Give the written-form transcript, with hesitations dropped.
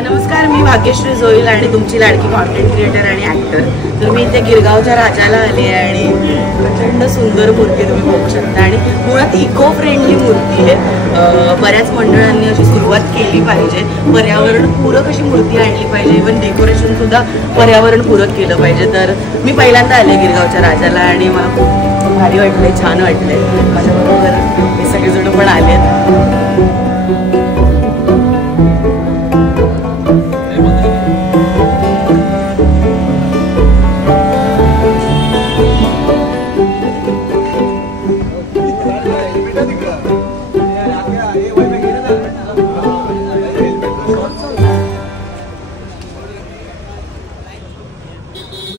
नमस्कार, मी भाग्यश्री जोईल आणि तुमची लाडकी कॉन्टेंट क्रिएटर आणि ॲक्टर। तर मी इथे गिरगावच्या राजाला आली आहे आणि प्रचंड सुंदर मूर्ती तुम्ही बघू शकता आणि मुळात इको फ्रेंडली मूर्ती आहे। बऱ्याच मंडळांनी अशी सुरुवात केली पाहिजे, पर्यावरणपूरक अशी मूर्ती आणली पाहिजे, इव्हन डेकोरेशन सुद्धा पर्यावरणपूरक केलं पाहिजे। तर मी पहिल्यांदा आले गिरगावच्या राजाला आणि मला खूप भारी वाटले, छान वाटले। माझ्याबरोबर हे सगळेजण पण आलेत।